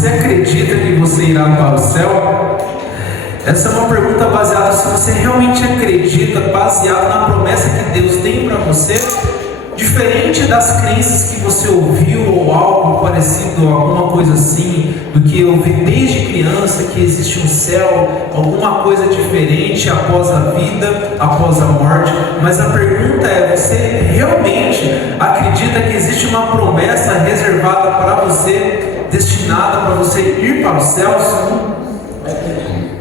Você acredita que você irá para o céu? Essa é uma pergunta baseada se você realmente acredita, baseado na promessa que Deus tem para você, diferente das crenças que você ouviu ou algo parecido, alguma coisa assim, do que eu ouvi desde criança, que existe um céu, alguma coisa diferente após a vida, após a morte. Mas a pergunta é: você realmente acredita que existe uma promessa reservada para você, destinada para você ir para os céus?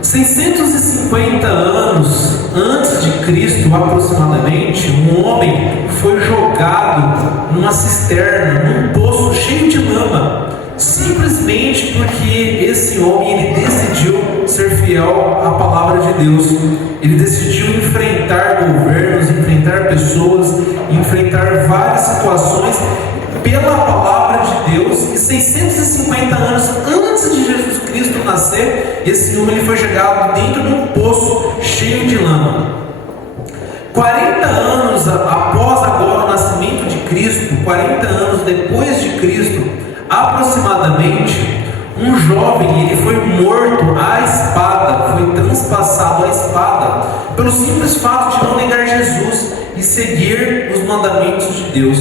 650 anos antes de Cristo, aproximadamente, um homem foi jogado numa cisterna, num poço cheio de lama, simplesmente porque esse homem ele decidiu ser fiel à palavra de Deus. Ele decidiu enfrentar governos, enfrentar pessoas, enfrentar várias situações pela palavra de Deus. E 650 anos antes de Jesus Cristo nascer, esse homem ele foi jogado dentro de um poço cheio de lama. 40 anos após agora o nascimento de Cristo, 40 anos depois de Cristo, aproximadamente, um jovem ele foi morto à espada, foi transpassado à espada, pelo simples fato de não negar Jesus e seguir os mandamentos de Deus.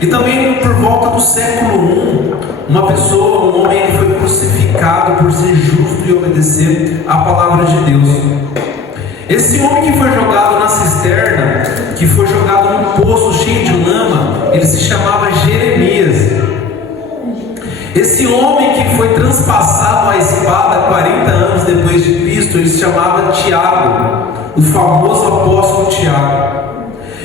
E também por volta do século I, um homem ele foi crucificado por ser justo e obedecer à palavra de Deus. Esse homem que foi jogado na cisterna, que foi jogado num poço cheio de lama, ele se chamava Jeremias. Esse homem que foi transpassado à espada 40 anos depois de Cristo, ele se chamava Tiago, o famoso apóstolo Tiago.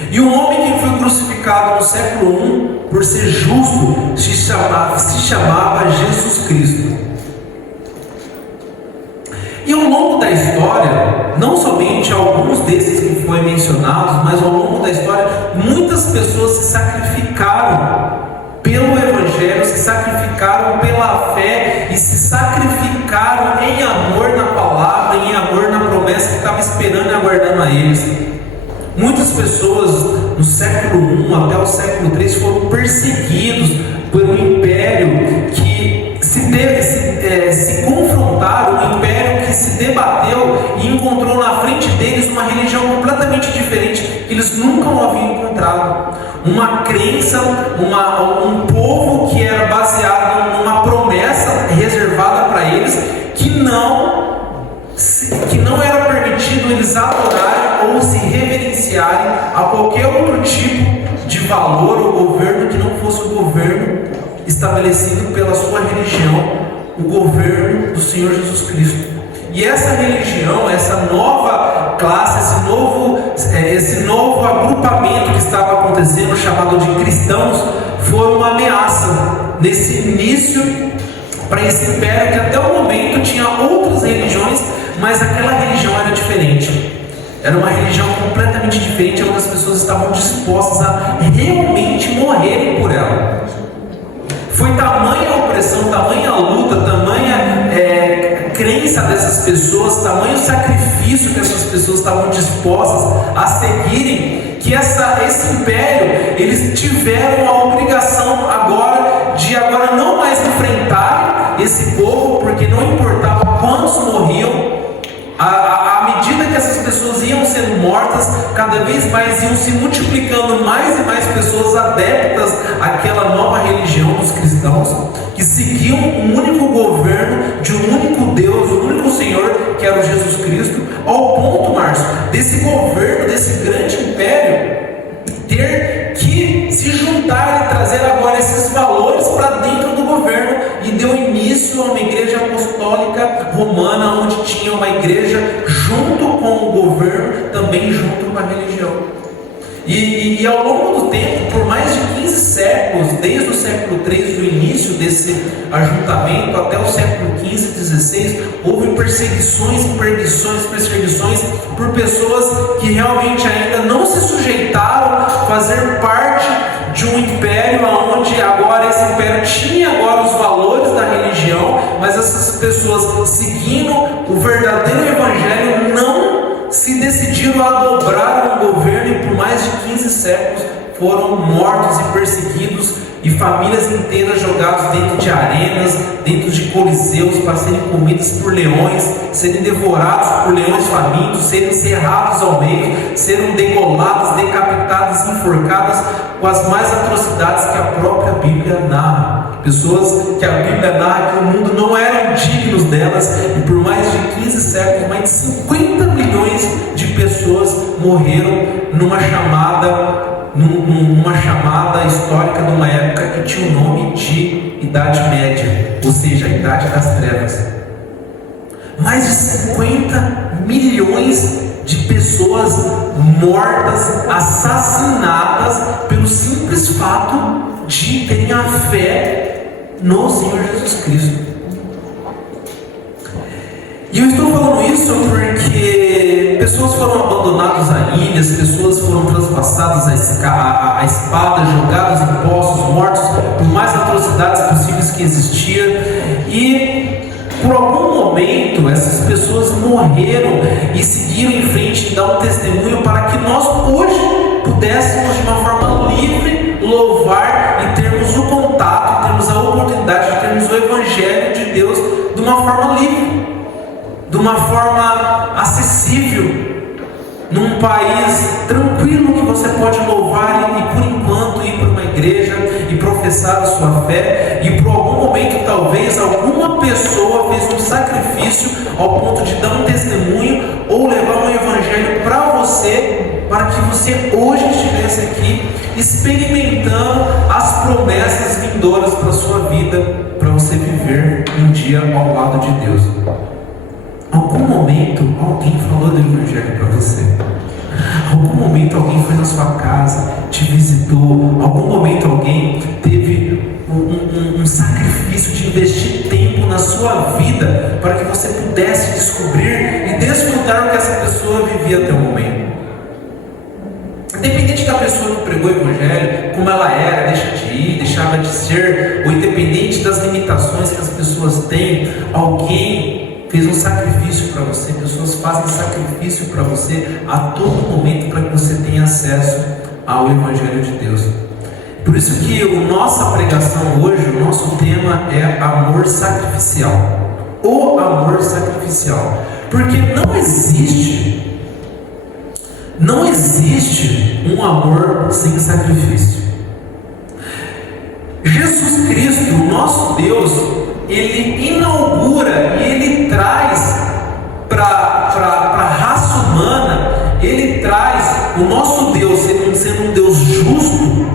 E o homem que foi crucificado no século I por ser justo se chamava Jesus Cristo. E ao longo da história, não somente alguns desses que foram mencionados, mas ao longo da história, muitas pessoas se sacrificaram pelo Evangelho, se sacrificaram pela fé e se sacrificaram em amor na palavra, em amor na promessa que estava esperando e aguardando a eles. Muitas pessoas no século I até o século III foram perseguidos por um império que se confrontaram, um império que se debateu e encontrou na frente deles uma religião completamente diferente que eles nunca haviam encontrado. Uma crença, um povo que era baseado numa promessa reservada para eles, que não era permitido eles adorarem ou se reverenciarem a qualquer outro tipo de valor ou governo que não fosse o governo estabelecido pela sua religião, o governo do Senhor Jesus Cristo. E essa religião, essa nova classe, esse novo agrupamento que estava acontecendo, chamado de cristãos, foi uma ameaça nesse início para esse império que até o momento tinha outras religiões, mas aquela religião era diferente. Era uma religião completamente diferente, onde as pessoas estavam dispostas a realmente morrerem por ela. Foi tamanha a opressão, tamanha a luta, tamanha crença dessas pessoas, tamanho sacrifício que essas pessoas estavam dispostas a seguirem, que esse império, eles tiveram a obrigação de agora não mais enfrentar esse povo, porque não importava quantos morriam, à medida que essas pessoas iam sendo mortas, cada vez mais iam se multiplicando mais e mais pessoas adeptas àquela nova religião dos cristãos, que seguiam um único governo de um único Deus, um único Senhor, que era o Jesus Cristo, ao ponto, Márcio, desse governo, desse grande império, ter que se juntar e trazer agora esses valores para dentro do governo, e deu início a uma igreja apostólica romana, onde tinha uma igreja junto com o governo, também junto com a religião. E ao longo do tempo, por mais de 15 séculos, desde o século III, do início desse ajuntamento, até o século XV e XVI, houve perseguições por pessoas que realmente ainda não se sujeitaram a fazer parte de um império, onde agora esse império tinha agora os valores da religião, mas essas pessoas, seguindo o verdadeiro evangelho, não se decidiram a dobrar o governo, e por mais de 15 séculos foram mortos e perseguidos e famílias inteiras jogadas dentro de arenas, dentro de coliseus, para serem comidos por leões, serem devorados por leões famintos, serem cerrados ao meio, serem degolados, decapitados, enforcados com as mais atrocidades que a própria Bíblia narra. Pessoas que a Bíblia narra que o mundo não eram dignos delas, e por mais de 15 séculos, mais de 50 milhões de pessoas morreram numa chamada histórica de uma época que tinha o nome de Idade Média, ou seja, a Idade das Trevas. Mais de 50 milhões de pessoas mortas, assassinadas, pelo simples fato de terem a fé no Senhor Jesus Cristo. E eu estou falando isso porque pessoas foram abandonadas a ilhas, pessoas foram transpassadas a espada, jogadas em poços, mortos por mais atrocidades possíveis que existiam, e por algum momento essas pessoas morreram e seguiram em frente e dar um testemunho para que nós hoje pudéssemos de uma forma livre louvar e termos o contato, e termos a oportunidade de termos o Evangelho de Deus de uma forma livre, de uma forma acessível, num país tranquilo que você pode louvar e por enquanto ir para uma igreja e professar a sua fé, e por algum momento talvez alguma pessoa fez um sacrifício ao ponto de dar um testemunho ou levar um evangelho para você, para que você hoje estivesse aqui experimentando as promessas vindouras para a sua vida, para você viver um dia ao lado de Deus. Algum momento alguém falou do Evangelho para você. Algum momento alguém foi na sua casa, te visitou. Algum momento alguém teve um sacrifício de investir tempo na sua vida para que você pudesse descobrir e desfrutar o que essa pessoa vivia até o momento. Independente da pessoa que pregou o Evangelho, como ela era, deixa de ir, deixava de ser, ou independente das limitações que as pessoas têm, alguém fez um sacrifício para você. Pessoas fazem sacrifício para você a todo momento para que você tenha acesso ao Evangelho de Deus. Por isso que a nossa pregação hoje, o nosso tema é amor sacrificial. O amor sacrificial. Porque não existe um amor sem sacrifício. Jesus Cristo, o nosso Deus, Ele inaugura e Ele traz para a raça humana, Ele traz o nosso Deus sendo um Deus justo,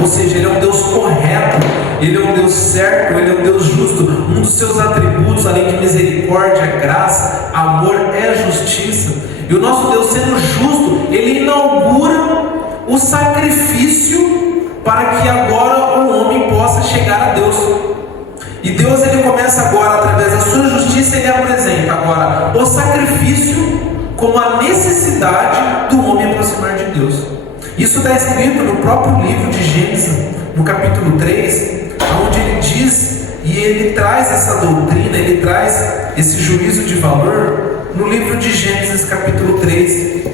ou seja, Ele é um Deus correto, Ele é um Deus certo, Ele é um Deus justo. Um dos seus atributos, além de misericórdia, graça, amor, é justiça. E o nosso Deus, sendo justo, Ele inaugura o sacrifício para que agora o homem possa chegar a Deus. E Deus, Ele começa agora, através da sua justiça, Ele apresenta agora o sacrifício como a necessidade do homem aproximar de Deus. Isso está escrito no próprio livro de Gênesis, no capítulo 3, onde Ele diz, e Ele traz essa doutrina, Ele traz esse juízo de valor, no livro de Gênesis, capítulo 3,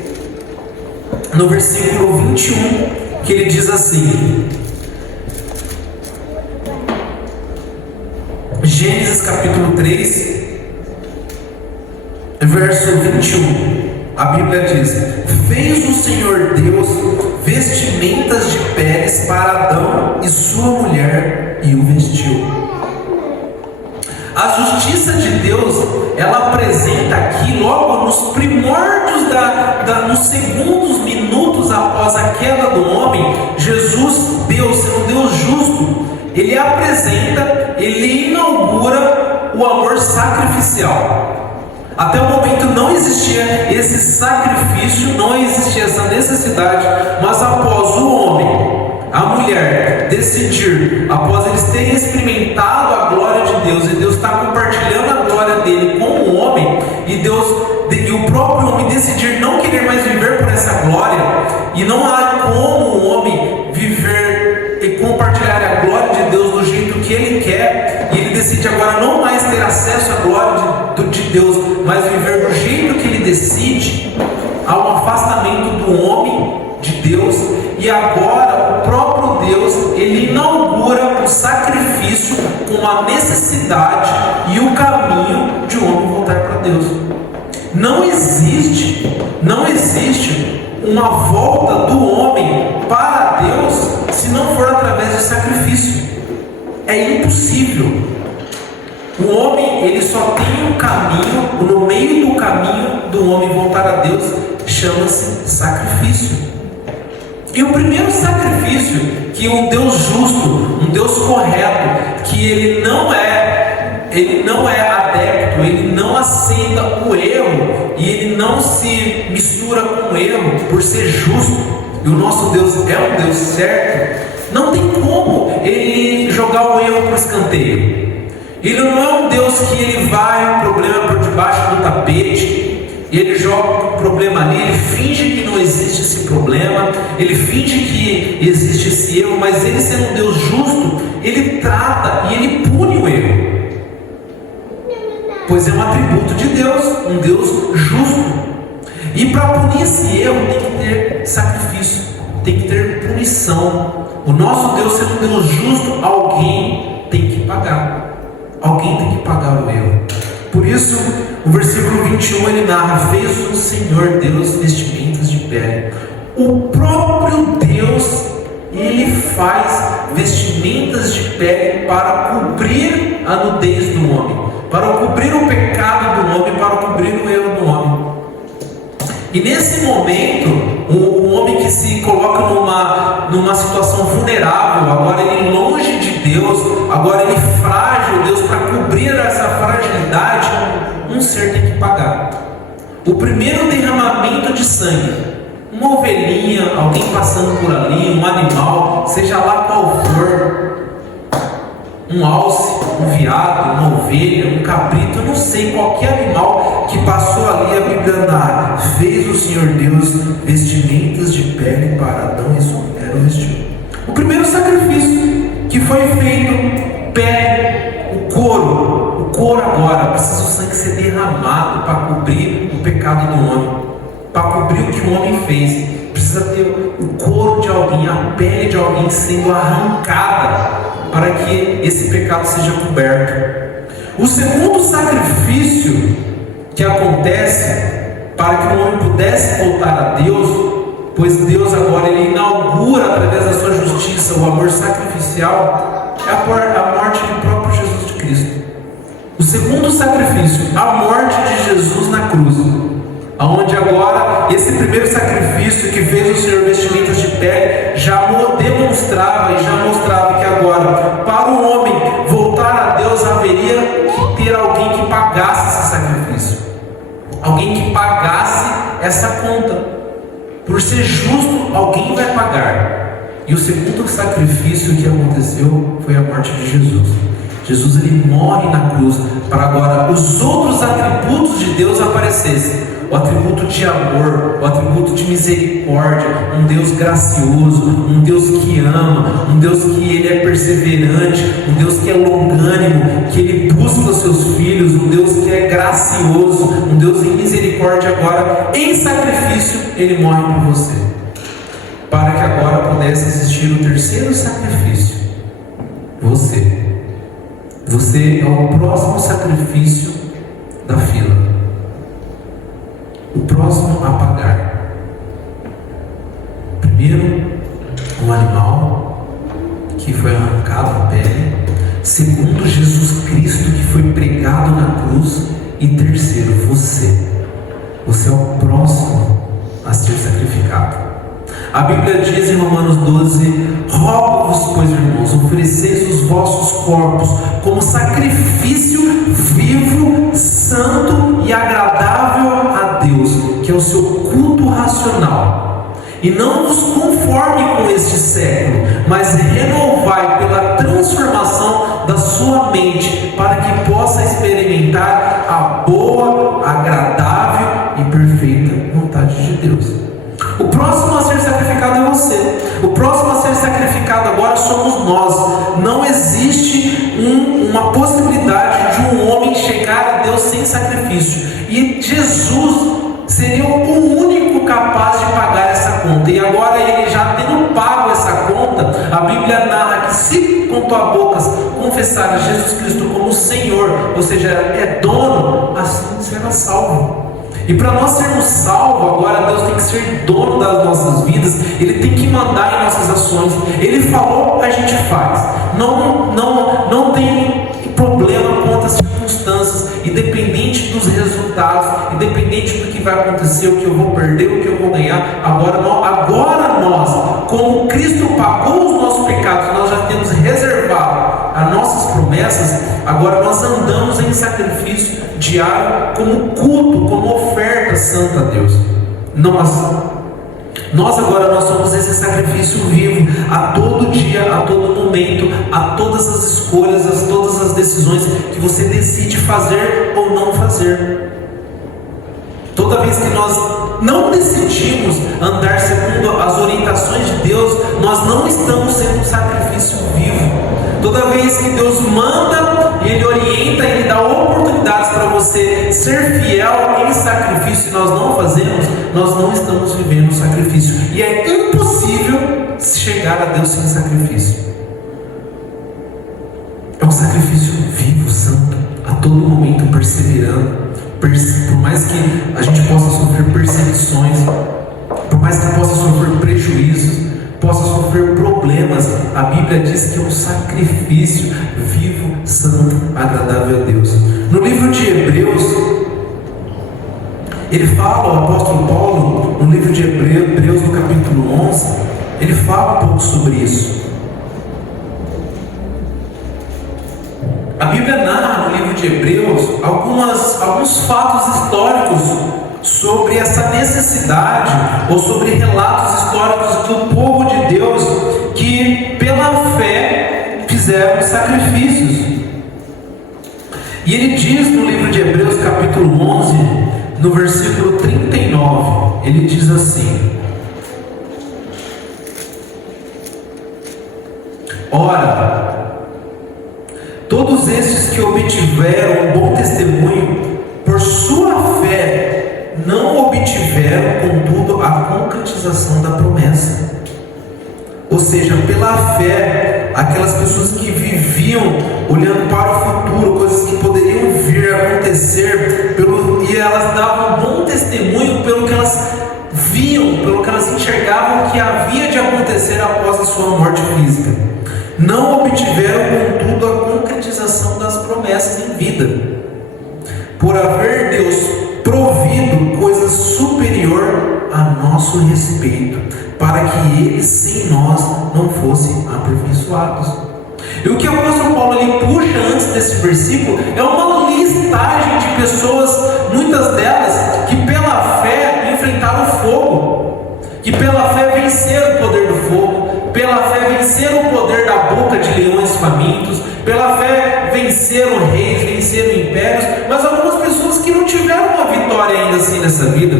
no versículo 21, que Ele diz assim: Gênesis capítulo 3, verso 21, a Bíblia diz: fez o Senhor Deus vestimentas de peles para Adão e sua mulher, e o vestiu. A justiça de Deus, ela apresenta aqui, logo nos primórdios, nos segundos minutos após a queda do homem, Jesus, Deus, sendo Deus justo, Ele apresenta, Ele inaugura o amor sacrificial. Até o momento não existia esse sacrifício, não existia essa necessidade, mas após o homem, a mulher decidir, após eles terem experimentado a glória de Deus, e Deus está compartilhando a glória dele com o homem, e o próprio homem decidir não querer mais viver por essa glória, e não há como o homem viver e compartilhar a glória de Deus do jeito que ele quer, e ele decide agora não mais ter acesso à glória de Deus, mas viver do jeito que ele decide. Há um afastamento do homem de Deus, e agora o próprio Deus, ele inaugura o sacrifício com a necessidade e o caminho de um homem voltar para Deus. Não existe uma volta do homem para Deus se não for através do sacrifício. É impossível. O homem, ele só tem um caminho, no meio do caminho do homem voltar a Deus, chama-se sacrifício. E o primeiro sacrifício que um Deus justo, um Deus correto, que ele não é adepto, ele não aceita o erro e ele não se mistura com o erro por ser justo, e o nosso Deus é um Deus certo, não tem como ele jogar o erro para o escanteio. Ele não é um Deus que ele vai o problema por debaixo do tapete, e ele joga o problema ali, ele finge que não existe esse problema, ele finge que existe esse erro, mas ele, sendo um Deus justo, ele trata e ele pune o erro, pois é um atributo de Deus, um Deus justo. E para punir esse erro tem que ter sacrifício, tem que ter punição. O nosso Deus, sendo um Deus justo, alguém tem que pagar. Alguém tem que pagar o erro. Por isso, o versículo 21 ele narra: fez o Senhor Deus vestimentas de pele. O próprio Deus, ele faz vestimentas de pele para cobrir a nudez do homem, para cobrir o pecado do homem, para cobrir o erro do homem. E nesse momento, o homem que se coloca numa situação vulnerável, agora ele longe de Deus, agora ele frágil, Deus, para cobrir essa fragilidade, um ser tem que pagar. O primeiro derramamento de sangue, uma ovelhinha, alguém passando por ali, um animal, seja lá qual for, um alce, um veado, uma ovelha, um cabrito, eu não sei, qualquer animal que passou ali, a Bíblia narra: fez o Senhor Deus vestimentas de pele para Adão e sua mulher o vestiu. O primeiro sacrifício que foi feito, pele, o couro agora, precisa o sangue ser derramado para cobrir o pecado do homem, para cobrir o que o homem fez. Precisa ter o couro de alguém, a pele de alguém sendo arrancada para que esse pecado seja coberto. O segundo sacrifício que acontece para que o homem pudesse voltar a Deus, pois Deus agora ele inaugura através da sua justiça o amor sacrificial, é a morte do próprio Jesus de Cristo. O segundo sacrifício, a morte de Jesus na cruz, aonde agora esse primeiro sacrifício que fez o Senhor vestimentas de pele já demonstrava e já mostrava que agora, para o homem voltar a Deus, haveria que ter alguém que pagasse esse sacrifício, alguém que pagasse essa conta. Por ser justo, alguém vai pagar. E o segundo sacrifício que aconteceu foi a morte de Jesus. Jesus ele morre na cruz para agora os outros atributos de Deus aparecessem. O atributo de amor, o atributo de misericórdia, um Deus gracioso, um Deus que ama, um Deus que ele é perseverante, um Deus que é longânimo, que ele busca os seus filhos, um Deus que é gracioso, um Deus em misericórdia. Agora, em sacrifício, ele morre por você, para que agora pudesse existir o terceiro sacrifício. Você é o próximo sacrifício da fila, o próximo a pagar. Primeiro, um animal que foi arrancado a pele. Segundo, Jesus Cristo que foi pregado na cruz. E terceiro, você é o próximo a ser sacrificado. A Bíblia diz em Romanos 12: rogo-vos, pois, irmãos, ofereceis os vossos corpos como sacrifício vivo, santo e agradável a Deus, que é o seu culto racional. E não vos conforme com este século, mas renovai pela transformação da sua mente, para que possa experimentar a boa, agradável e perfeita vontade de Deus. O próximo a ser sacrificado é você. O próximo a ser sacrificado agora somos nós. Não existe uma possibilidade de um homem chegar a Deus sem sacrifício. E Jesus seria o único capaz de pagar essa conta. E agora com tua boca confessares Jesus Cristo como Senhor, ou seja, é dono, assim será salvo. E para nós sermos salvos, agora Deus tem que ser dono das nossas vidas, Ele tem que mandar em nossas ações. Ele falou, a gente faz. Não tem problema quanto às circunstâncias, independente dos resultados, independente do que vai acontecer, o que eu vou perder, o que eu vou ganhar. Agora nós, como Cristo pagou os nossos pecados, nós já temos reservado as nossas promessas. Agora nós andamos em sacrifício diário, como culto, como oferta santa a Deus. Nós agora somos esse sacrifício vivo, a todo dia, a todo momento, a todas as escolhas, a todas as decisões que você decide fazer ou não fazer. Toda vez que nós não decidimos andar segundo as orientações de Deus, nós não estamos sendo um sacrifício vivo. Toda vez que Deus manda, Ele orienta, Ele dá oportunidades para você ser fiel em sacrifício, e nós não fazemos, nós não estamos vivendo o sacrifício. E é impossível chegar a Deus sem sacrifício. É um sacrifício vivo, santo, a todo momento perseverando. Por mais que a gente possa sofrer perseguições, por mais que possa sofrer prejuízos, possa sofrer problemas, a Bíblia diz que é um sacrifício vivo, santo, agradável a Deus. No livro de Hebreus, ele fala, o apóstolo Paulo, no livro de Hebreus, no capítulo 11, ele fala um pouco sobre isso. A Bíblia narra no livro de Hebreus alguns fatos históricos sobre essa necessidade, ou sobre relatos históricos do povo de Deus que pela fé fizeram sacrifícios. E ele diz no livro de Hebreus capítulo 11, no versículo 39, ele diz assim: ora, todos estes que obtiveram um bom testemunho por sua fé, não obtiveram, contudo, a concretização da promessa. Ou seja, pela fé, aquelas pessoas que viviam olhando para o futuro, coisas que poderiam vir a acontecer, e elas davam um bom testemunho pelo que elas viam, pelo que elas enxergavam que havia de acontecer após a sua morte física. Não obtiveram, contudo, a concretização das promessas em vida, por haver Deus provido coisa superior a nosso respeito, para que eles sem nós não fossem aperfeiçoados. E o que o apóstolo Paulo ele puxa antes desse versículo é uma listagem de pessoas, muitas delas, que pela fé enfrentaram o fogo, que pela fé venceram o poder do fogo, pela fé venceram o poder da boca de leões famintos, pela fé venceram reis, venceram impérios, mas algumas pessoas que não tiveram uma vitória ainda assim nessa vida.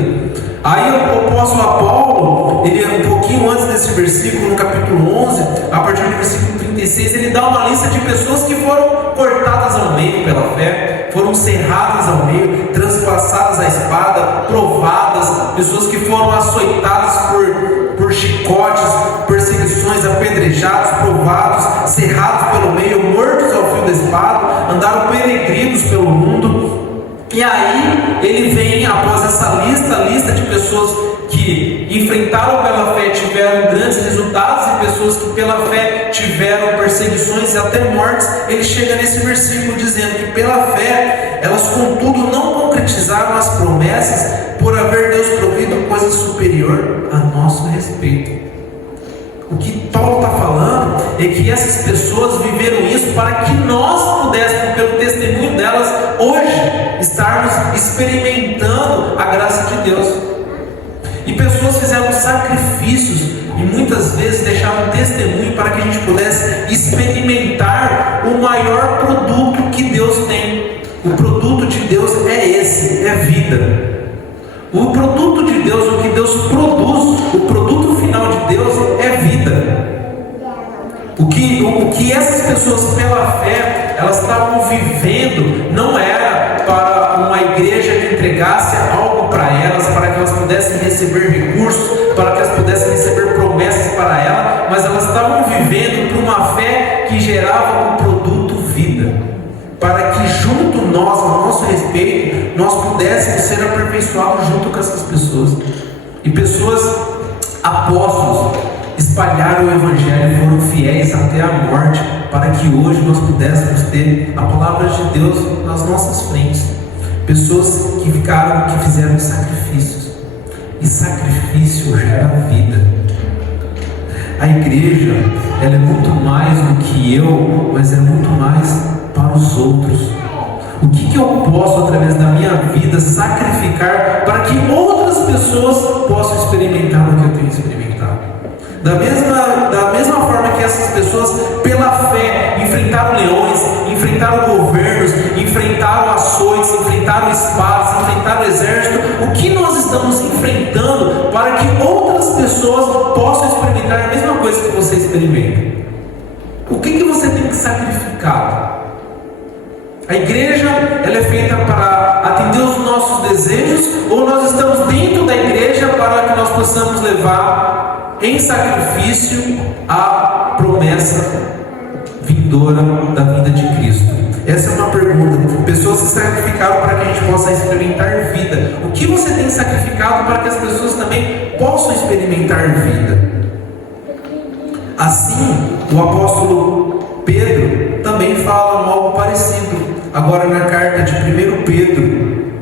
Aí o apóstolo Paulo, ele um pouquinho antes desse versículo, no capítulo 11, a partir do versículo 36, ele dá uma lista de pessoas que foram cortadas ao meio pela fé, foram serradas ao meio, transpassadas à espada, provadas, pessoas que foram açoitadas por chicotes, perseguições, apedrejados, provados, serrados pelo meio, mortos ao fio da espada, andaram peregrinos pelo mundo. E aí ele vem, após essa lista de pessoas que enfrentaram pela fé, tiveram grandes resultados, e pessoas que pela fé tiveram perseguições e até mortes. Ele chega nesse versículo dizendo que pela fé elas contudo não concretizaram as promessas, por haver Deus provido coisa superior a nosso respeito. O que Paulo está falando é que essas pessoas viveram isso para que nós pudéssemos, pelo testemunho delas, hoje estarmos experimentando a graça de Deus. E pessoas fizeram sacrifícios e muitas vezes deixaram testemunho para que a gente pudesse experimentar o maior produto que Deus tem. O produto de Deus é esse, é vida. O produto de Deus, o que Deus produz, o produto final de Deus é vida. O que essas pessoas pela fé, elas estavam vivendo, não era para uma igreja que entregasse algo para elas, para que elas pudessem receber recursos, para que elas pudessem receber promessas para elas, mas elas estavam vivendo por uma fé que gerava o produto vida, para que junto nós, ao nosso respeito, nós pudéssemos ser aperfeiçoados junto com essas pessoas. E pessoas, apóstolos, espalharam o Evangelho, foram fiéis até a morte, para que hoje nós pudéssemos ter a palavra de Deus nas nossas frentes. Pessoas que fizeram sacrifícios, e sacrifício gera vida. A igreja, ela é muito mais do que eu, mas é muito mais para os outros. O que eu posso, através da minha vida, sacrificar para que outras pessoas possam experimentar o que eu tenho experimentado? Da mesma forma que essas pessoas, pela fé, enfrentaram leões, enfrentaram governos, enfrentaram açoites, enfrentaram espadas, enfrentaram exército, o que nós estamos enfrentando para que outras pessoas possam experimentar a mesma coisa que você experimenta? O que você tem que sacrificar? A igreja, ela é feita para atender os nossos desejos, ou nós estamos dentro da igreja para que nós possamos levar em sacrifício a promessa vindoura da vida de Cristo? Essa é uma pergunta. Pessoas se sacrificaram para que a gente possa experimentar vida. O que você tem sacrificado para que as pessoas também possam experimentar vida? Assim, o apóstolo Pedro também fala algo parecido. Agora na carta de 1 Pedro,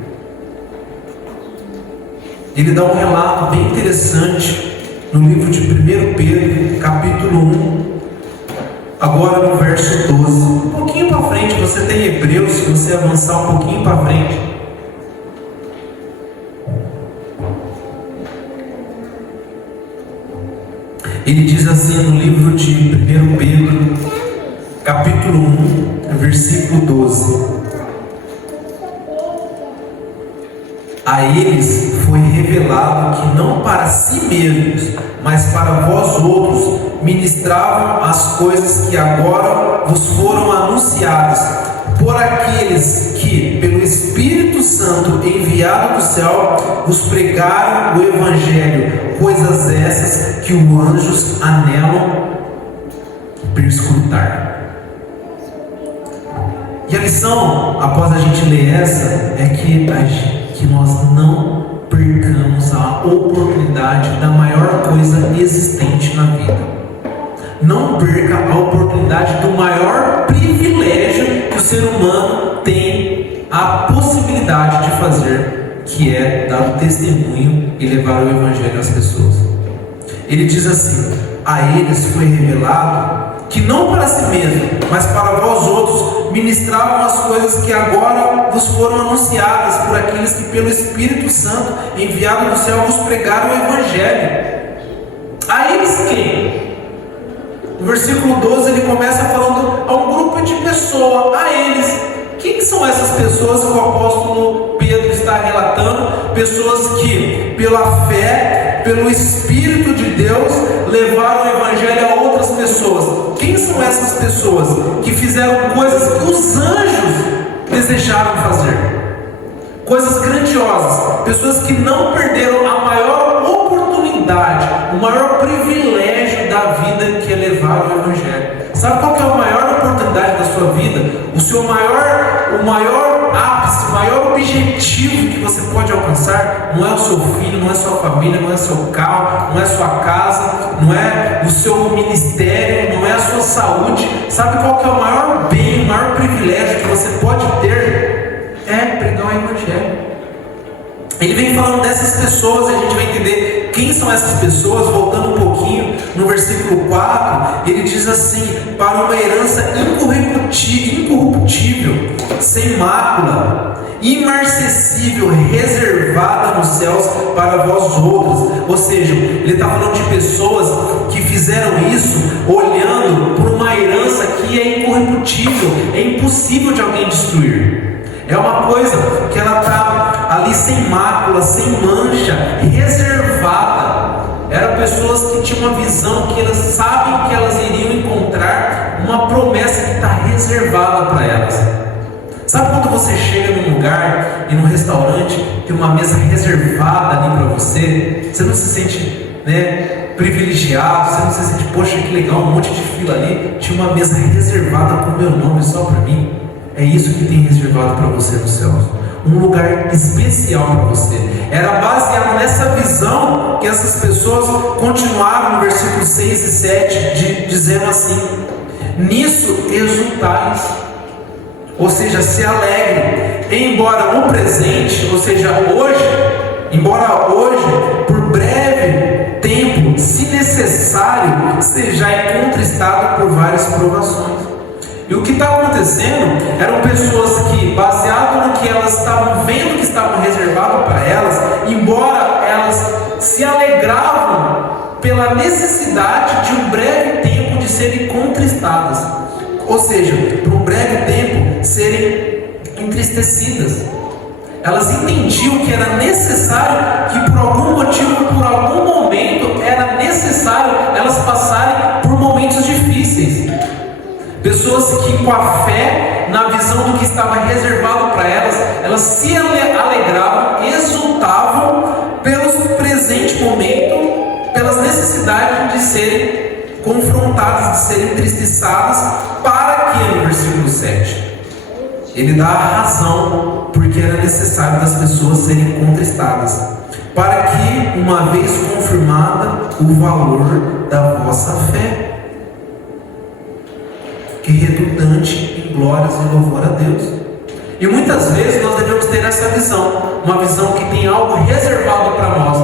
ele dá um relato bem interessante no livro de 1 Pedro, capítulo 1, agora no verso 12. Um pouquinho para frente, você tem Hebreus, se você avançar um pouquinho para frente. Ele diz assim no livro de 1 Pedro, capítulo 1, versículo 12: a eles foi revelado que não para si mesmos, mas para vós outros, ministravam as coisas que agora vos foram anunciadas, por aqueles que, pelo Espírito Santo enviado do céu, vos pregaram o Evangelho, coisas essas que os anjos anelam perscrutar. E a lição, após a gente ler essa, é que nós não percamos a oportunidade da maior coisa existente na vida. Não perca a oportunidade do maior privilégio que o ser humano tem a possibilidade de fazer, que é dar o testemunho e levar o Evangelho às pessoas. Ele diz assim: a eles foi revelado que não para si mesmo, mas para vós outros, ministravam as coisas que agora vos foram anunciadas por aqueles que pelo Espírito Santo enviado do céu vos pregaram o Evangelho. A eles quem? No versículo 12 ele começa falando a um grupo de pessoas, a eles. Quem são essas pessoas que o apóstolo Pedro está relatando? Pessoas que, pela fé, pelo Espírito de Deus, levaram o Evangelho a outras pessoas. Quem são essas pessoas? Que fizeram coisas que os anjos desejaram fazer. Coisas grandiosas. Pessoas que não perderam a maior oportunidade, o maior privilégio da vida, que é levar o Evangelho. Sabe qual que é a maior oportunidade da sua vida? O maior ápice, o maior objetivo que você pode alcançar não é o seu filho, não é a sua família, não é o seu carro, não é a sua casa, não é o seu ministério, não é a sua saúde. Sabe qual que é o maior bem, o maior privilégio que você pode ter? É pregar o Evangelho. Ele vem falando dessas pessoas e a gente vai entender quem são essas pessoas, voltando um pouquinho no versículo 4, ele diz assim: para uma herança incorruptível, sem mácula, imarcessível, reservada nos céus para vós outros. Ou seja, ele está falando de pessoas que fizeram isso olhando por uma herança que é incorruptível, é impossível de alguém destruir. É uma coisa que ela está ali sem mácula, sem mancha, reservada. Eram pessoas que tinham uma visão, que elas sabem que elas iriam encontrar uma promessa que está reservada para elas. Sabe quando você chega num lugar e num restaurante tem uma mesa reservada ali para você? Você não se sente né, privilegiado, você não se sente, poxa, que legal, um monte de fila ali, tinha uma mesa reservada com o meu nome só para mim. É isso que tem reservado para você no céu, um lugar especial para você. Era baseado nessa visão que essas pessoas continuaram no versículo 6 e 7, dizendo assim: nisso exultais, ou seja, se alegrem, embora no presente, ou seja, embora hoje, por breve tempo, se necessário, sejais contristado por várias provações. E o que está acontecendo eram pessoas que, baseado no que elas estavam vendo que estavam reservado para elas, embora elas se alegravam pela necessidade de um breve tempo de serem contristadas, ou seja, por um breve tempo serem entristecidas. Elas entendiam que era necessário, que por algum motivo, por algum momento, era necessário elas passarem por momentos difíceis. Pessoas que, com a fé, na visão do que estava reservado para elas, elas se alegravam, exultavam pelos presente momento, pelas necessidades de serem confrontadas, de serem entristeçadas. Para que, no versículo 7, ele dá a razão porque era necessário das pessoas serem contristadas, para que, uma vez confirmada o valor da vossa fé, que redundante em glórias e louvor a Deus. E muitas vezes nós devemos ter essa visão, uma visão que tem algo reservado para nós,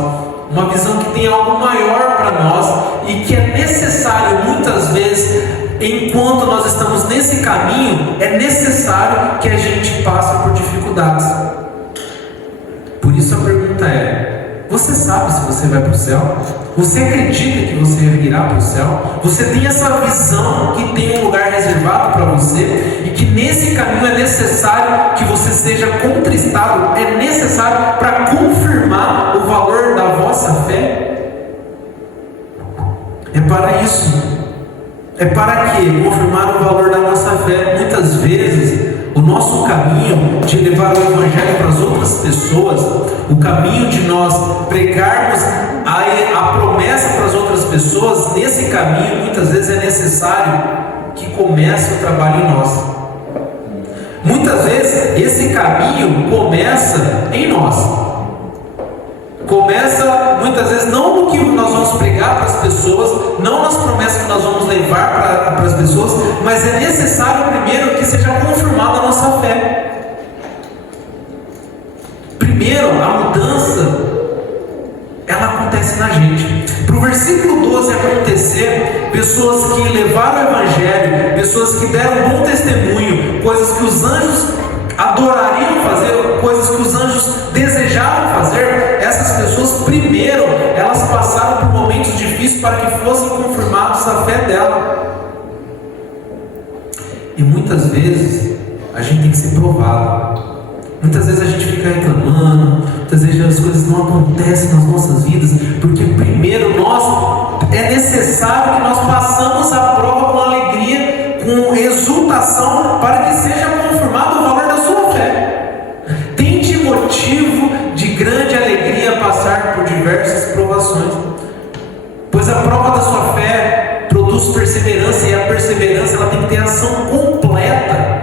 uma visão que tem algo maior para nós, e que é necessário muitas vezes, enquanto nós estamos nesse caminho, é necessário que a gente passe por dificuldades. Por isso a pergunta é: você sabe se você vai para o céu? Você acredita que você irá para o céu? Você tem essa visão que tem um lugar reservado para você, e que nesse caminho é necessário que você seja contristado, é necessário para confirmar o valor da vossa fé? É para isso. É para que confirmar o valor da nossa fé. Muitas vezes o nosso caminho de levar o Evangelho para as outras pessoas, o caminho de nós pregarmos a promessa para as outras pessoas, nesse caminho muitas vezes é necessário que comece o trabalho em nós. Muitas vezes esse caminho começa em nós. Começa muitas vezes não no que nós vamos pregar para as pessoas, não nas promessas que nós vamos levar para as pessoas, mas é necessário primeiro que seja confirmada a nossa fé. Primeiro, a mudança, ela acontece na gente. Para o versículo 12 acontecer, pessoas que levaram o Evangelho, pessoas que deram bom testemunho, coisas que os anjos adorariam fazer, coisas que os anjos desejavam fazer, essas pessoas primeiro, elas passaram por momentos difíceis para que fossem confirmados a fé dela. E muitas vezes a gente tem que ser provado. Muitas vezes a gente fica reclamando, muitas vezes as coisas não acontecem nas nossas vidas, porque primeiro é necessário que nós passamos a prova com alegria, com exultação, para que seja confirmado o valor da sua fé. Tem motivo de grande alegria passar por diversas provações, pois a prova da sua fé produz perseverança, e a perseverança ela tem que ter ação completa.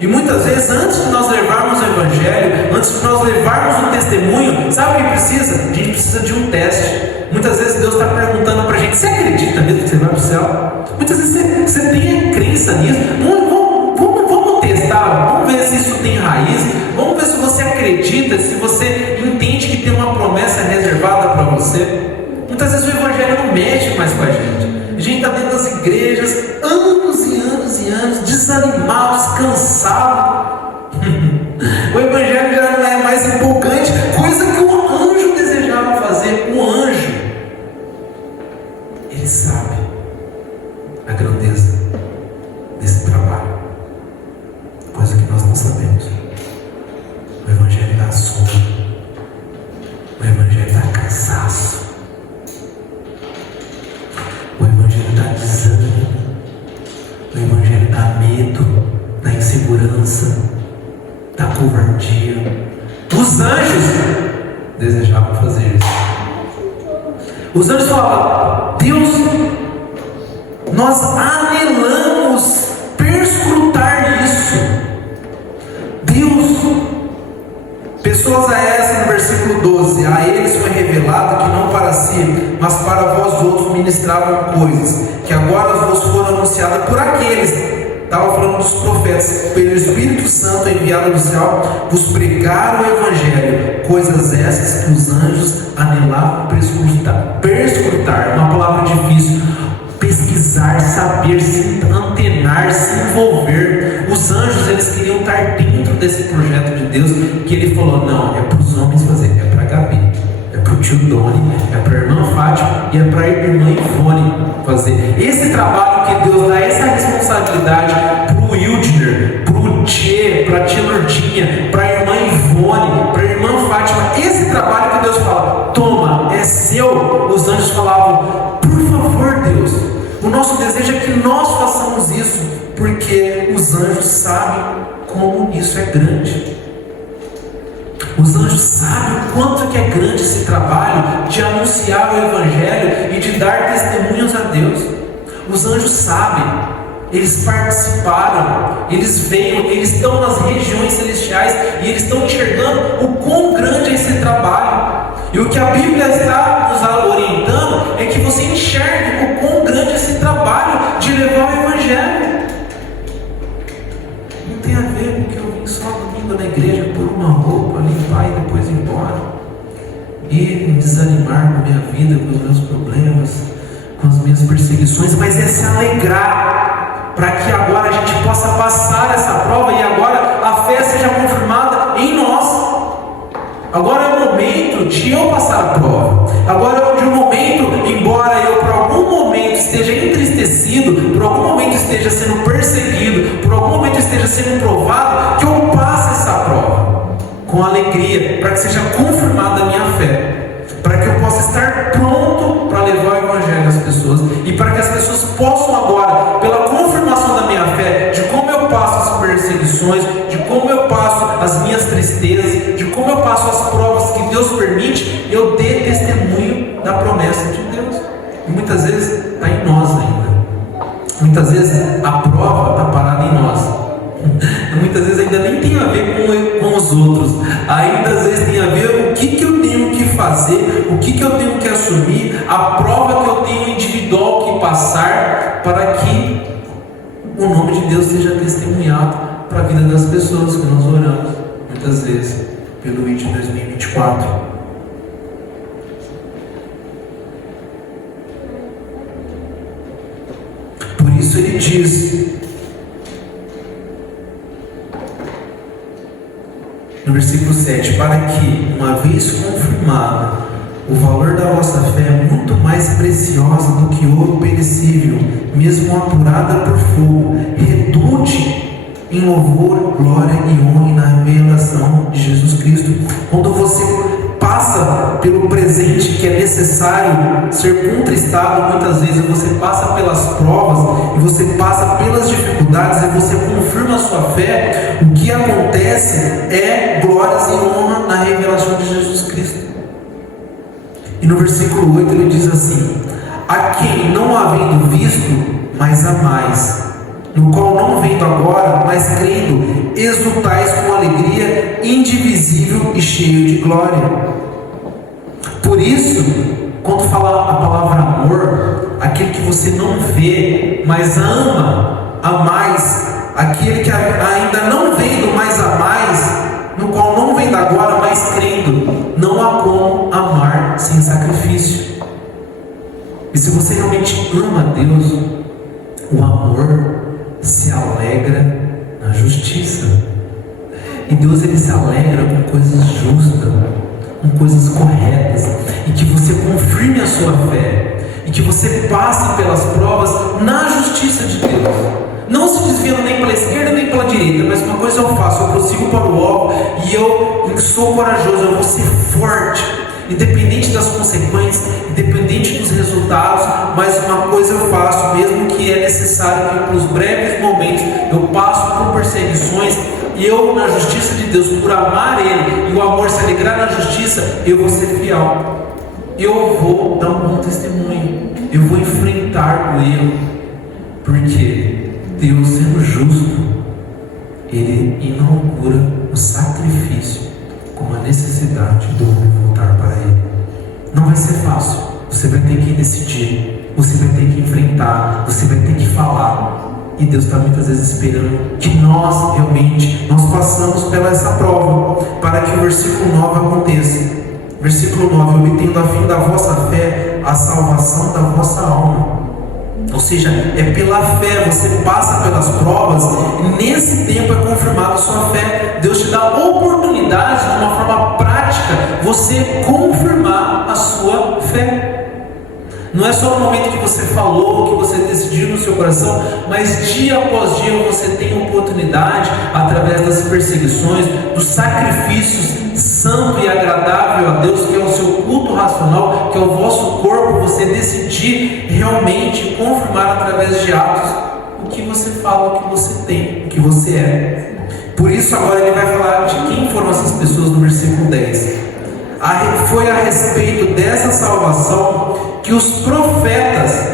E muitas vezes, antes de nós levarmos o Evangelho, antes de nós levarmos um testemunho, sabe o que precisa? A gente precisa de um teste. Muitas vezes Deus está perguntando para a gente: você acredita mesmo que você vai para o céu? Muitas vezes você tem crença nisso. Vamos testar, vamos ver se isso tem raiz, vamos ver se você acredita, se você entende que tem uma promessa reservada para você. Muitas vezes o Evangelho não mexe mais com a gente. A gente está dentro das igrejas anos e anos e anos, desanimados, cansados. O Evangelho já não é mais empolgante, coisa que um anjo desejava fazer. Um anjo, ele sabe a grandeza desse trabalho, coisa que nós não sabemos. O Evangelho dá sono, o Evangelho dá cansaço, o Evangelho dá desânimo, o Evangelho dá medo, dá insegurança, dá covardia. Os anjos desejavam fazer isso. Os anjos falavam: Deus, nós anelamos perscrutar isso. Deus, pessoas a essa, no versículo 12: a eles foi revelado que não para si, mas para vós outros ministravam coisas, que agora vos foram anunciadas por aqueles. Estava falando dos profetas, pelo Espírito Santo enviado do céu, vos pregaram o Evangelho, coisas essas que os anjos anelavam perscrutar. Perscrutar, uma palavra difícil. Pesquisar, saber, se antenar, se envolver. Os anjos, eles queriam estar dentro desse projeto de Deus, que ele falou: não, é para os homens fazer, é para a Gabi, é para o tio Doni, é para a irmã Fátima e é para a irmã Ivone fazer. Esse trabalho que Deus dá, essa responsabilidade para o Wildner, para o Tchê, para a tia Lourdinha, para a irmã Ivone, para a irmã Fátima, esse trabalho que Deus fala: toma, é seu. Os anjos falavam: por favor, Deus, o nosso desejo é que nós façamos isso, porque os anjos sabem como isso é grande. Os anjos sabem o quanto que é grande esse trabalho de anunciar o Evangelho e de dar testemunhos a Deus. Os anjos sabem, eles participaram, eles veem, eles estão nas regiões celestiais e eles estão enxergando o quão grande é esse trabalho. E o que a Bíblia está nos orientando é que você enxergue o quão grande é esse trabalho de levar o Evangelho. Não tem a ver com que eu vim só domingo na igreja por uma roupa, limpar e depois ir embora, e me desanimar com a minha vida, com os meus problemas, com as minhas perseguições, mas é se alegrar para que agora a gente possa passar essa prova e agora a fé seja confirmada em nós. Agora é o momento de eu passar a prova. Agora é o momento, embora eu por algum momento esteja entristecido, por algum momento esteja sendo perseguido, por algum momento esteja sendo provado, que eu passe essa prova com alegria, para que seja confirmada a minha fé, para que eu possa estar pronto para levar o Evangelho às pessoas, e para que as pessoas possam agora, pela confirmação da minha fé, de como eu passo as perseguições, de como eu passo as minhas tristezas, de como eu passo as provas que Deus permite, eu dê testemunho da promessa de Deus. E muitas vezes está em nós ainda. Muitas vezes a prova está parada em nós. Muitas vezes ainda nem tem a ver com os outros. Ainda às vezes tem a ver o que eu tenho que fazer, o que eu tenho que assumir, a prova que eu tenho individual que passar, para que o nome de Deus seja testemunhado para a vida das pessoas que nós oramos, muitas vezes, pelo ID 2024. Por isso ele diz, no versículo 7, para que, uma vez confirmado, o valor da vossa fé é muito mais preciosa do que ouro perecível, mesmo apurada por fogo, redunde em louvor, glória e honra na revelação de Jesus Cristo. Quando você passa pelo presente que é necessário ser contristado, muitas vezes você passa pelas provas e você passa pelas dificuldades e você confirma a sua fé, o que acontece é glórias e honra na revelação de Jesus Cristo. E no versículo 8 ele diz assim: a quem não havendo visto, mas amais, no qual não vendo agora, mas crendo, exultais com alegria indivisível e cheio de glória. Por isso, quando fala a palavra amor, aquele que você não vê, mas ama, amais, aquele que ainda não vendo, mas amais, no qual não vendo agora, mas crendo, não há como amar sem sacrifício. E se você realmente ama a Deus, o amor se alegra na justiça. E Deus, ele se alegra com coisas justas, com coisas corretas, e que você confirme a sua fé, e que você passe pelas provas na justiça de Deus, não se desviando nem pela esquerda nem pela direita. Mas uma coisa eu faço: eu prossigo para o alvo, e eu sou corajoso, eu vou ser forte, independente das consequências, independente dos resultados. Mas uma coisa eu faço, mesmo que é necessário que por breves momentos eu passo por perseguições, e eu, na justiça de Deus, por amar Ele, e o amor se alegrar na justiça, eu vou ser fiel. eu vou dar um bom testemunho, eu vou enfrentar o erro, porque Deus, sendo justo, Ele inaugura o sacrifício como a necessidade do homem voltar para Ele. Não vai ser fácil, você vai ter que decidir, você vai ter que enfrentar, você vai ter que falar. E Deus está muitas vezes esperando que nós realmente passamos pela essa prova, para que o versículo 9 aconteça. Versículo 9: obtendo a fim da vossa fé a salvação da vossa alma. Ou seja, é pela fé, você passa pelas provas, e nesse tempo é confirmada a sua fé. Deus te dá a oportunidade, de uma forma prática, você confirmar a sua fé. Não é só no momento que você falou, que você decidiu no seu coração, mas dia após dia você tem oportunidade, através das perseguições, dos sacrifícios santo e agradável a Deus, que é o seu culto racional, que é o vosso corpo, você decidir realmente confirmar através de atos o que você fala, o que você tem, o que você é. Por isso agora ele vai falar de quem foram essas pessoas no versículo 10. Foi a respeito dessa salvação que os profetas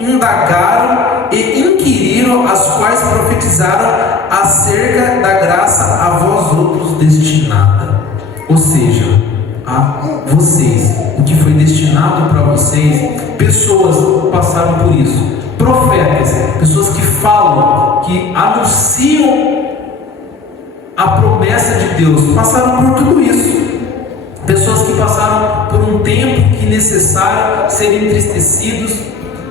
indagaram e inquiriram, as quais profetizaram acerca da graça a vós outros destinada. Ou seja, a vocês, o que foi destinado para vocês, pessoas passaram por isso. Profetas, pessoas que falam, que anunciam a promessa de Deus, passaram por tudo isso. Pessoas que passaram por um tempo que necessário serem entristecidos,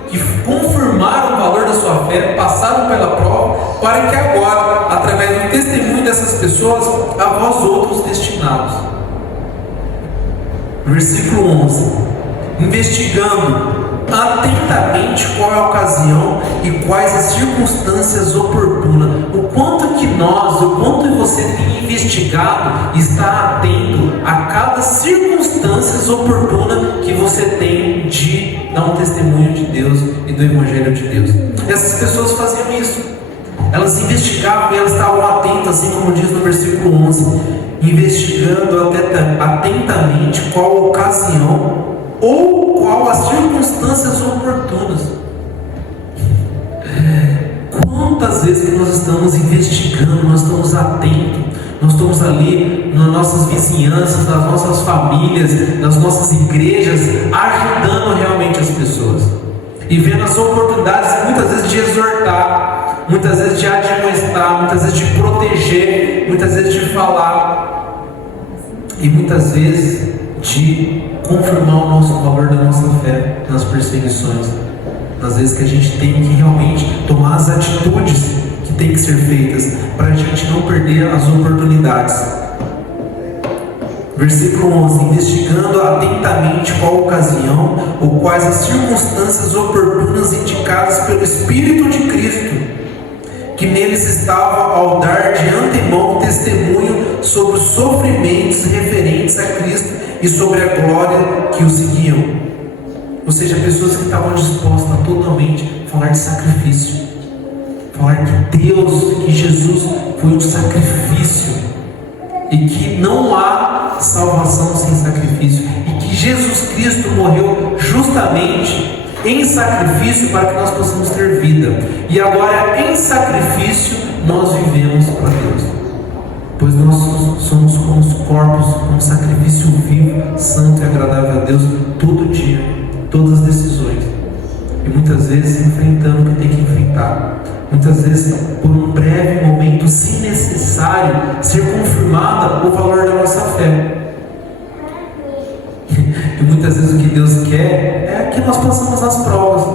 que confirmaram o valor da sua fé, passaram pela prova, para que agora, através do testemunho dessas pessoas, a vós outros destinados. Versículo 11: investigando atentamente qual é a ocasião e quais as circunstâncias oportunas. O quanto que nós, o quanto você tem investigado, está atento a cada circunstância oportuna que você tem de dar um testemunho de Deus e do Evangelho de Deus. Essas pessoas faziam isso, elas investigavam e elas estavam atentas, assim como diz no versículo 11, investigando atentamente qual a ocasião ou qual as circunstâncias oportunas. Quantas vezes que nós estamos investigando, nós estamos atentos, nós estamos ali nas nossas vizinhanças, nas nossas famílias, nas nossas igrejas, ajudando realmente as pessoas e vendo as oportunidades, muitas vezes de exortar, muitas vezes de admoestar, muitas vezes de proteger, muitas vezes de falar e muitas vezes de confirmar o nosso valor da nossa fé nas perseguições, nas vezes que a gente tem que realmente tomar as atitudes que tem que ser feitas para a gente não perder as oportunidades. Versículo 11: investigando atentamente qual a ocasião ou quais as circunstâncias oportunas indicadas pelo Espírito de Cristo, que neles estava ao dar de antemão testemunho sobre os sofrimentos referentes a Cristo e sobre a glória que o seguiam. Ou seja, pessoas que estavam dispostas a totalmente falar de sacrifício, falar que Deus, que Jesus foi um sacrifício e que não há salvação sem sacrifício, e que Jesus Cristo morreu justamente em sacrifício para que nós possamos ter vida, e agora em sacrifício nós vivemos para Deus, pois nós somos como os corpos, como sacrifício vivo, santo e agradável a Deus, todo dia, todas as decisões, e muitas vezes enfrentando o que tem que enfrentar, muitas vezes por um breve momento, se necessário, ser confirmada o valor da nossa fé. E muitas vezes o que Deus quer é que nós passamos as provas.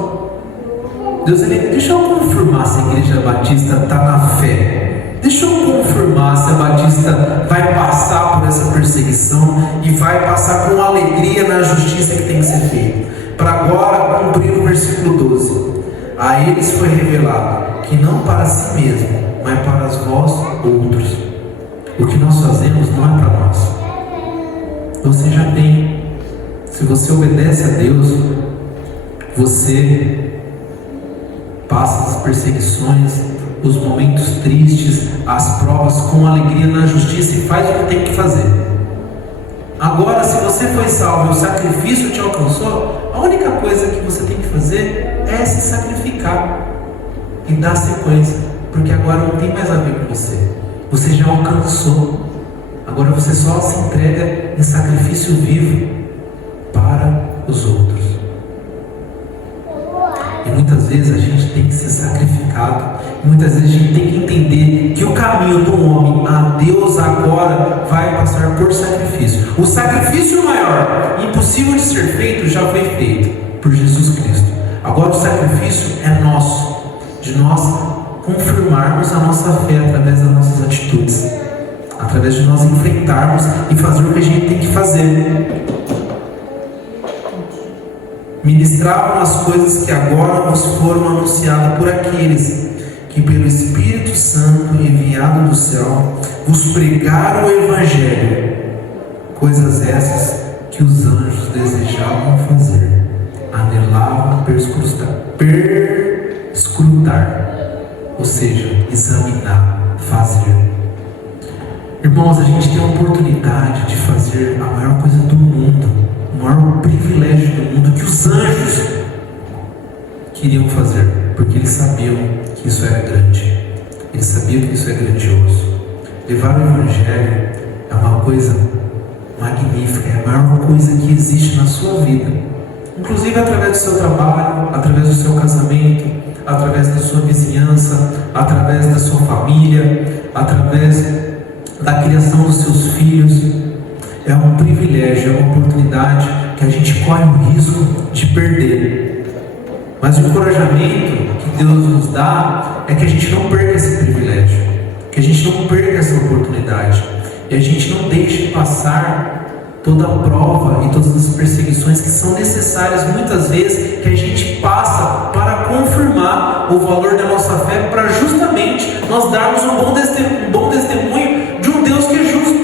Deus, deixa eu confirmar se a Igreja Batista está na fé, deixa eu confirmar se a Batista vai passar por essa perseguição e vai passar com alegria na justiça que tem que ser feita, para agora cumprir o versículo 12: a eles foi revelado que não para si mesmo, mas para vós outros. O que nós fazemos não é para nós. Você já tem. Se você obedece a Deus, você passa as perseguições, os momentos tristes, as provas com alegria na justiça e faz o que tem que fazer. Agora, se você foi salvo e o sacrifício te alcançou, a única coisa que você tem que fazer é se sacrificar e dar sequência, porque agora não tem mais a ver com você. Você já alcançou. Agora você só se entrega em sacrifício vivo para os outros. E muitas vezes a gente tem que ser sacrificado. E muitas vezes a gente tem que entender que o caminho do homem a Deus agora vai passar por sacrifício. O sacrifício maior, impossível de ser feito, já foi feito por Jesus Cristo. Agora o sacrifício é nosso, de nós confirmarmos a nossa fé através das nossas atitudes, através de nós enfrentarmos e fazer o que a gente tem que fazer. Ministravam as coisas que agora vos foram anunciadas por aqueles que pelo Espírito Santo enviado do céu vos pregaram o Evangelho, coisas essas que os anjos desejavam fazer, anelavam perscrutar, ou seja, examinar, fazer. Irmãos, a gente tem a oportunidade de fazer a maior coisa do mundo, o maior privilégio do mundo, que os anjos queriam fazer, porque eles sabiam que isso era grande, eles sabiam que isso é grandioso. Levar o Evangelho é uma coisa magnífica, é a maior coisa que existe na sua vida, inclusive através do seu trabalho, através do seu casamento, através da sua vizinhança, através da sua família, através da criação dos seus filhos. É um privilégio, é uma oportunidade que a gente corre o risco de perder. Mas o encorajamento que Deus nos dá é que a gente não perca esse privilégio, que a gente não perca essa oportunidade, e a gente não deixe passar toda a prova e todas as perseguições que são necessárias muitas vezes, que a gente passa para confirmar o valor da nossa fé, para justamente nós darmos um bom testemunho de um Deus que é justo.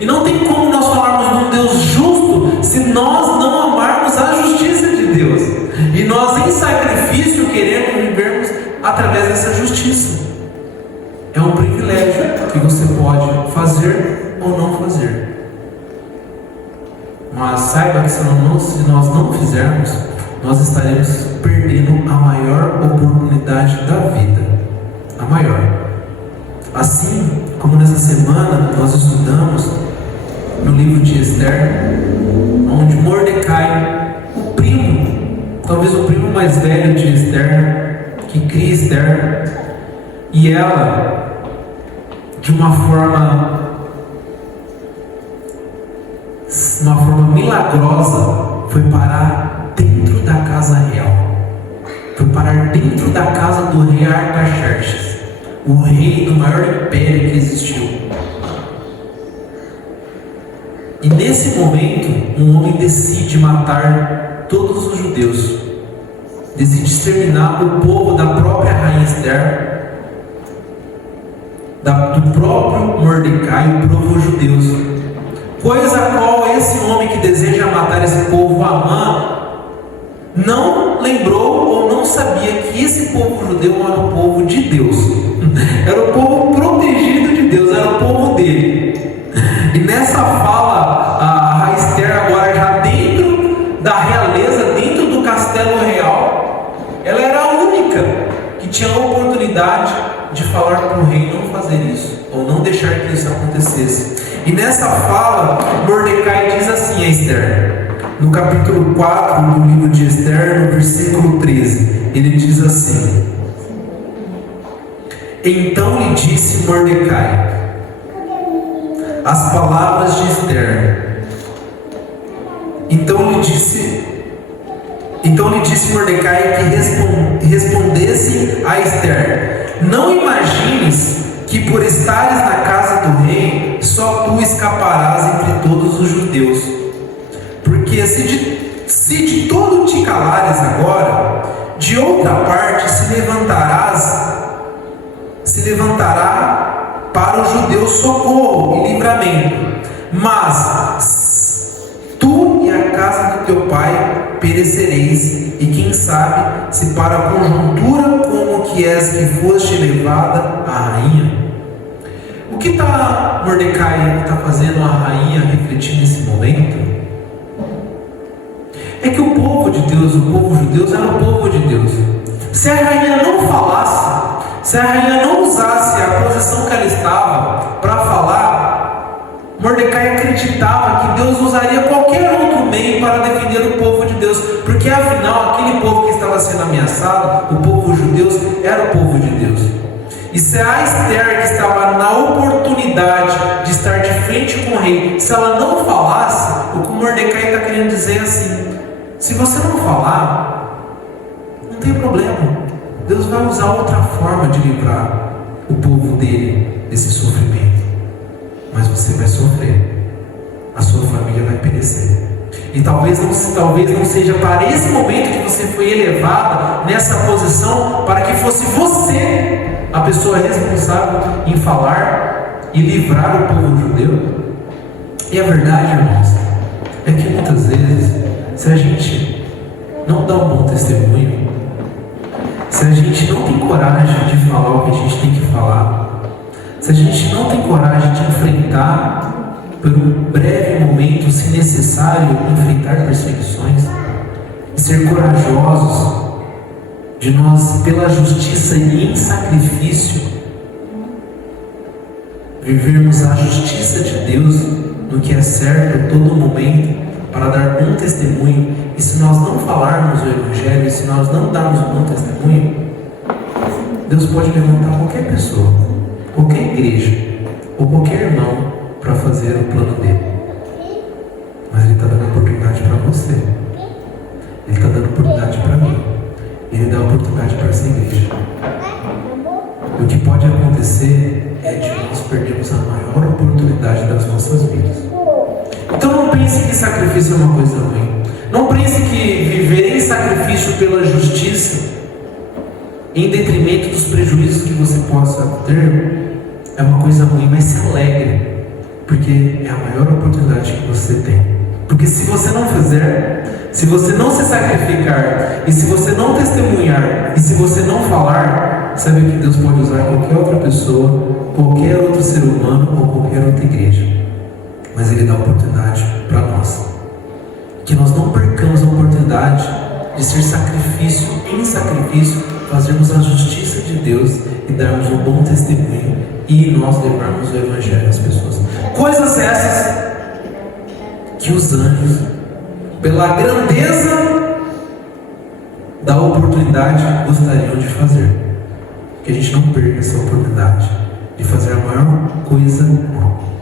E não tem como nós falarmos de um Deus justo se nós não amarmos a justiça de Deus, e nós em sacrifício queremos vivermos através dessa justiça. É um privilégio que você pode fazer ou não fazer, mas saiba que se nós não fizermos, nós estaremos perdendo a maior oportunidade da vida, a maior. Assim como nessa semana nós estudamos no livro de Esther, onde Mordecai, o primo, talvez o primo mais velho de Esther, que cria Esther, e ela, de uma forma milagrosa, foi parar dentro da casa real, foi parar dentro da casa do rei Artaxerxes, o rei do maior império que existiu. E nesse momento, um homem decide matar todos os judeus, decide exterminar o povo da própria rainha Esther, do próprio Mordecai, o povo judeus, coisa a qual esse homem que deseja matar esse povo, Amã, não lembrou ou não sabia que esse povo judeu era o povo de Deus, era o povo protegido de Deus, era o povo dele. E nessa fala, a Esther, agora já dentro da realeza, dentro do castelo real, ela era a única que tinha a oportunidade de falar para o rei não fazer isso, ou não deixar que isso acontecesse. E nessa fala, Mordecai diz assim a Esther, no capítulo 4 do livro de Esther, no versículo 13, ele diz assim: então lhe disse Mordecai as palavras de Esther. Então lhe disse Mordecai que respondesse a Esther: não imagines que por estares na casa do rei, só tu escaparás entre todos os judeus, porque se de todo te calares agora, de outra parte se levantará para os judeus socorro e livramento, mas tu e a casa do teu pai perecereis, e quem sabe se para a conjuntura como que és que foste levada a rainha. O O que Mordecai está fazendo a rainha refletir nesse momento? É que o povo de Deus, o povo judeu, era o povo de Deus. Se a rainha não falasse, se a rainha não usasse a posição que ela estava para falar, Mordecai acreditava que Deus usaria qualquer outro meio para defender o povo de Deus, porque afinal aquele povo que estava sendo ameaçado, o povo judeu, era o povo de Deus. E se a Esther, que estava na oportunidade de estar de frente com o rei, se ela não falasse, o que Mordecai está querendo dizer é assim: se você não falar, não tem problema, Deus vai usar outra forma de livrar o povo dele desse sofrimento, mas você vai sofrer, a sua família vai perecer. E talvez não seja para esse momento que você foi elevada nessa posição, para que fosse você a pessoa responsável em falar e livrar o povo judeu. E a verdade, irmãos, é que muitas vezes, se a gente não dá um bom testemunho, se a gente não tem coragem de falar o que a gente tem que falar, se a gente não tem coragem de enfrentar por um breve momento, se necessário, enfrentar perseguições, e ser corajosos de nós, pela justiça e em sacrifício, vivermos a justiça de Deus no que é certo a todo momento, para dar bom testemunho. E se nós não falarmos o Evangelho, e se nós não darmos bom testemunho, Deus pode levantar qualquer pessoa, qualquer igreja, ou qualquer irmão para fazer o plano dele. Mas Ele está dando oportunidade para você, Ele está dando oportunidade para mim, Ele dá oportunidade para essa igreja. E o que pode acontecer é de nós perdermos a maior oportunidade das nossas vidas. Então não pense que sacrifício é uma coisa ruim. Não pense que viver em sacrifício pela justiça, em detrimento dos prejuízos que você possa ter, é uma coisa ruim, mas se alegre, porque é a maior oportunidade que você tem. Porque se você não fizer, se você não se sacrificar, e se você não testemunhar, e se você não falar, sabe que Deus pode usar qualquer outra pessoa, qualquer outro ser humano ou qualquer outra igreja. Mas Ele dá oportunidade para nós. Que nós não percamos a oportunidade de ser sacrifício em sacrifício, fazermos a justiça de Deus e darmos um bom testemunho e nós levarmos o Evangelho às pessoas. Coisas essas que os anjos, pela grandeza da oportunidade, gostariam de fazer. Que a gente não perca essa oportunidade de fazer a maior coisa,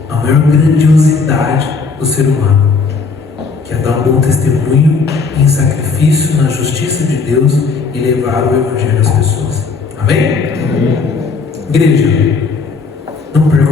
a maior grandiosidade do ser humano, que é dar um bom testemunho em sacrifício, na justiça de Deus e levar o Evangelho às pessoas. Amém? Igreja, não perca